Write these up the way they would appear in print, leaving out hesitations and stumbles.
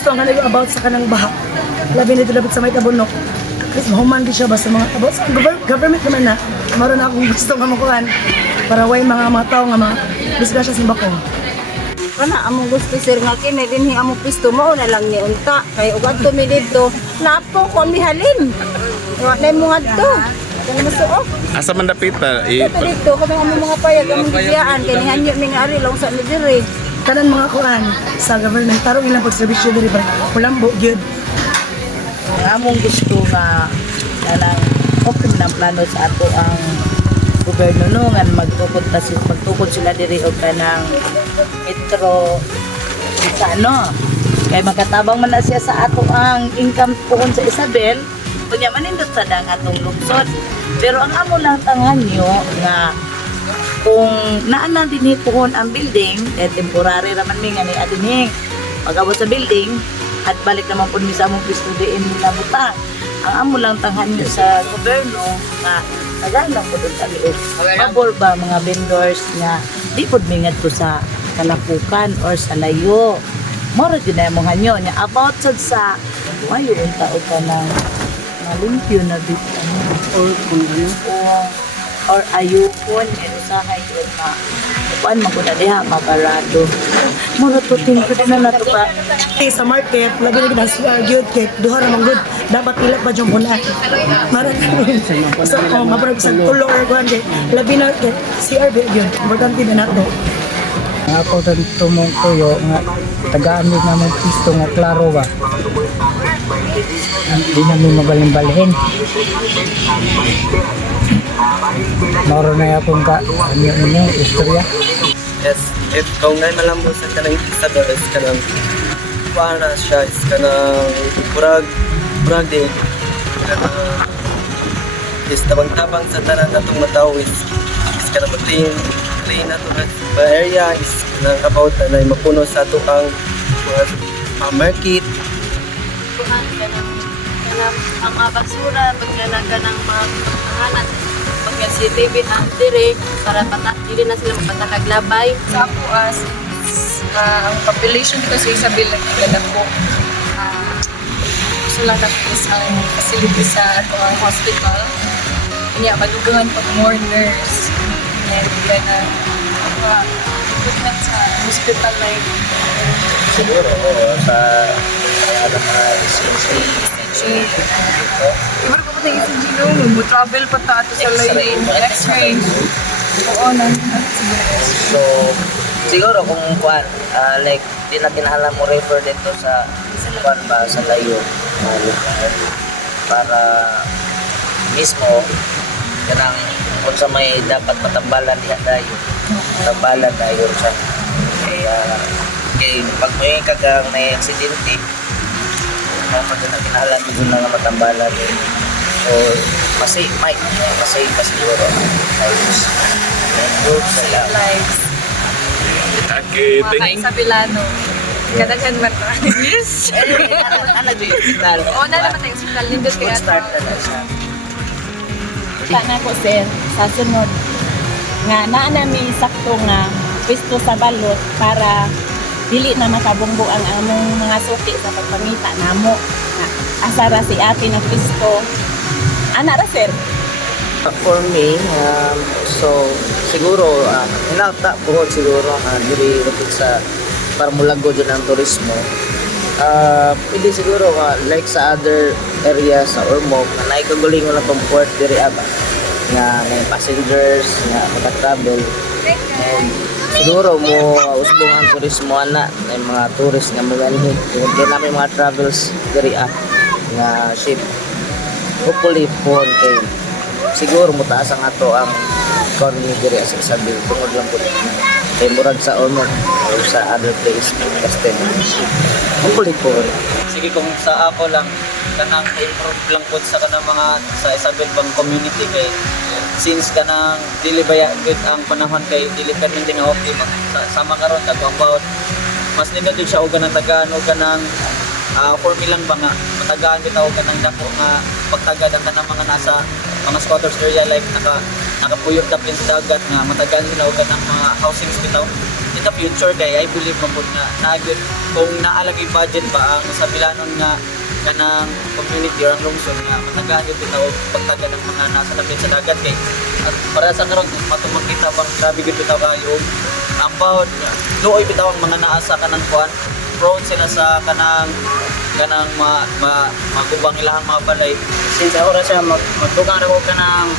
gusto ang kanilo about sa kanang baha. Labi nito dapat sa may tabunok. Kasi mahuman di siya ba sa mga about sa government naman na maroon na akong gusto nga makuhan para way mga tao nga mga disgrasya sa bakong. Kana among gusto sir nga kini dinhi among pisto mo na lang ni unta kay ug adto mi didto napo ko mihalin. Wa na mo adto. Kung masuok. Asa man dapita? Ito dito kami among mga payag among gibiyaan kay nihanyo mi nga ari lang sa mi diri. Kanan mga kuan sa government tarong ilang pagserbisyo diri ba. Kulambo gyud. Ang among gusto nga kanang open ng plano sa ato ang gobyerno no nga magtukod sila diri og kanang metro sa ano kay magkatabang man na siya sa ato ang income puhon sa Isabel kunya manindot sa dang atong lungsod pero ang amo lang tanghanyo nga kung naana dinhi puhon ang building temporary raman mi nga ni adinhi pag-abot sa building at balik naman po mi sa among pisto diin nabutang ang amo lang tanghanyo sa gobyerno nga nagalang po doon kami pabor ba mga vendors nga di po mingat ko sa kalapukan or sa layo moro din na mo hanyo nya about sa mayo unta o ka ng malimpyo na dito or kung ano or ayukon yan usahay yun na kuan maguna diha mabarado moro to tingko din na nato pa Sa market, labi na kita sa gyud kay duha ra man gud dapat ilap ba jung kuna. Maran sa mabrag sa tulo or kuan kay labi na kay CR gyud. Importante na nato. Ako tumong tuyo nga taga-amig naman pisto nga klaro ba. Hindi namin mabalin-balhin. Moro na akong ka ano istorya. Yes, if kung ngay malambot sa kanang Isabel is kanang para siya is kanang burag din kanang is tabang-tabang sa tanan natong mataw is kanang clean na to na area is kanang about na mapuno sa ato ang mga market Kuhan ka ang mga basura paglalaga ng mga pangalan pag si David ang dire para dili na sila magpatakaglabay. Sa ako ang population dito sa Isabel nagkagala po. Gusto lang natin ang facility sa ato ang hospital. Kanya malugangan pag more nurse. And then equipment sa hospital like siguro sa ano mga Ibar ko pa tayo sa Gino, travel pa ta ato sa layo. X-ray. Oo, so siguro kung kuan like di na kinahanglan mo refer dito sa kuan ba sa layo lugar para mismo kanang kung sa may dapat matambalan diha dayo tambalan dayo siya kay pag may kagang may aksidente dapat na kinahanglan mo na nga matambalan so masay pa siguro ayos lives. Okay, Mga Isabelano. Kadaghan man to. Yes! ano di hospital Oo na naman tayo hospital. Nindot kaya start na lang siya Sana ko sir, sa sunod nga naa mi sakto nga pwesto sa balot para dili na makabunggo ang among mga suki sa pagpamita namo. Nga asara si ate na pwesto. Ana ra sir. for me so siguro hinata buhod siguro diri lapit sa para mulago dyan ang turismo pwede siguro like sa other areas sa Ormoc na naikaguling mo lang itong port diri aba na may passengers na maka-travel and siguro mo usbong ang turismo ana may mga tourist nga maganhin kaya namin mga travels diri nga ship hopefully po kay siguro mutaas ang ato ang economy diri sa Isabel tungod lang po kay murag sa Ormoc or sa other place Castel hopefully po sige kung sa ako lang kanang improve lang po sa kanang mga sa Isabel bang community kay since kanang dili baya good ang panahon kay dili permanent nga okay sama karon about mas nindot siya og kanang tagaan og kanang for me lang ba nga matagaan bitaw og kanang dako nga pagtagad ang kanang mga nasa mga squatters area like nakapuyok tapin sa dagat nga matagaan sila og kanang mga housings bitaw in the future kay I believe mapud na naagid kung naalagay budget ba ang sa Bilanon nga kanang community or ang lungsod nga matagahan yung bitaw pagtaga ng mga nasa lapit sa dagat kay at para sa karon matumag kita bang grabe gyud bitaw kayo ang bawod doy bitaw ang mga naasa kanang kuan prone sila sa kanang magubang ilahang mga balay. Since ako ra siya magdugang ra ko kanang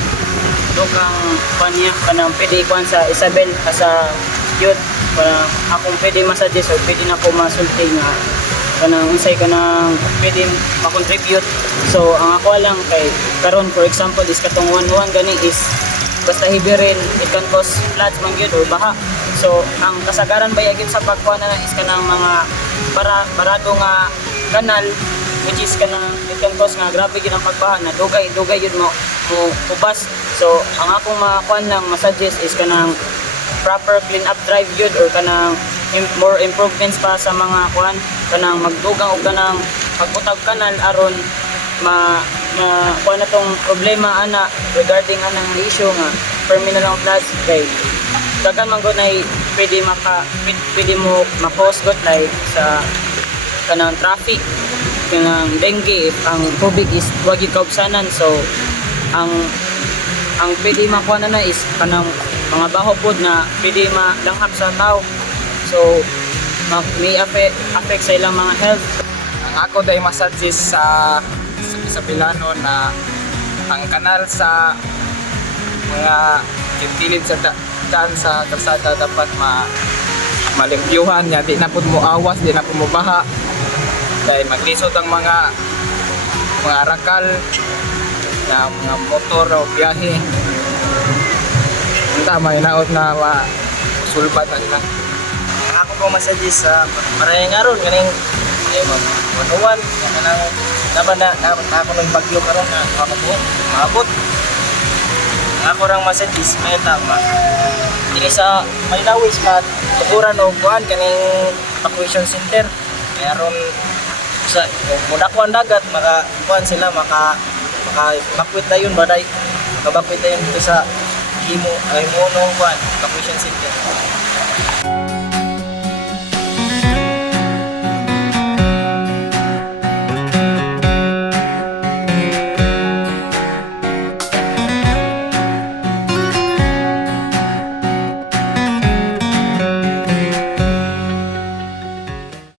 dugang panya kanang pwede kuan sa Isabel sa youth para akong pwede masuggest o pwede na ko masulti nga kanang unsay kanang pwede ma-contribute. So ang ako lang kay karon for example is katong 1-1 gani is basta heavy rain it can cause floods man gyud or baha. So ang kasagaran bayagin sa pagkuha na is kanang mga barado nga kanal which is kanang it can cause nga grabe gyud ang pagbaha na dugay gyud mo ubas. So ang akong makuan lang masuggest is kanang proper clean up drive gyud or kanang more improvements pa sa mga kuan kanang magdugang og kanang pagbutag kanal aron kuan na tong problema ana regarding anang issue nga terminal ng floods kay dagan man gud nay pwede mo ma-cause gud like sa kanang traffic kanang dengue if ang tubig is wag gyud kaubsanan. So ang pwede makuha na is kanang mga baho pod na pwede malanghap sa tao. So may affect sa ilang mga health. Ang ako day masuggest sa Bilanon na ang kanal sa mga kilid sa daan sa kalsada dapat malimpyuhan niya, di na po mo awas, di na po mo baha dahil maglisod ang mga rakal na mga motor o biyahe. Tama, inaot na masulbat na sila. Ako po masuggest sa maraming aron kaning manuwan kanang dapat ako ng bagyo karon nga maabot. Ako rang masuggest may tama. Dili sa Maylawis kat tukuran og kuan kaning evacuation center. Mayroon sa mudakuan dagat kuan sila maka-evacuate dayon baday. Maka-evacuate dayon dito sa Himo ay Mono kuan evacuation center.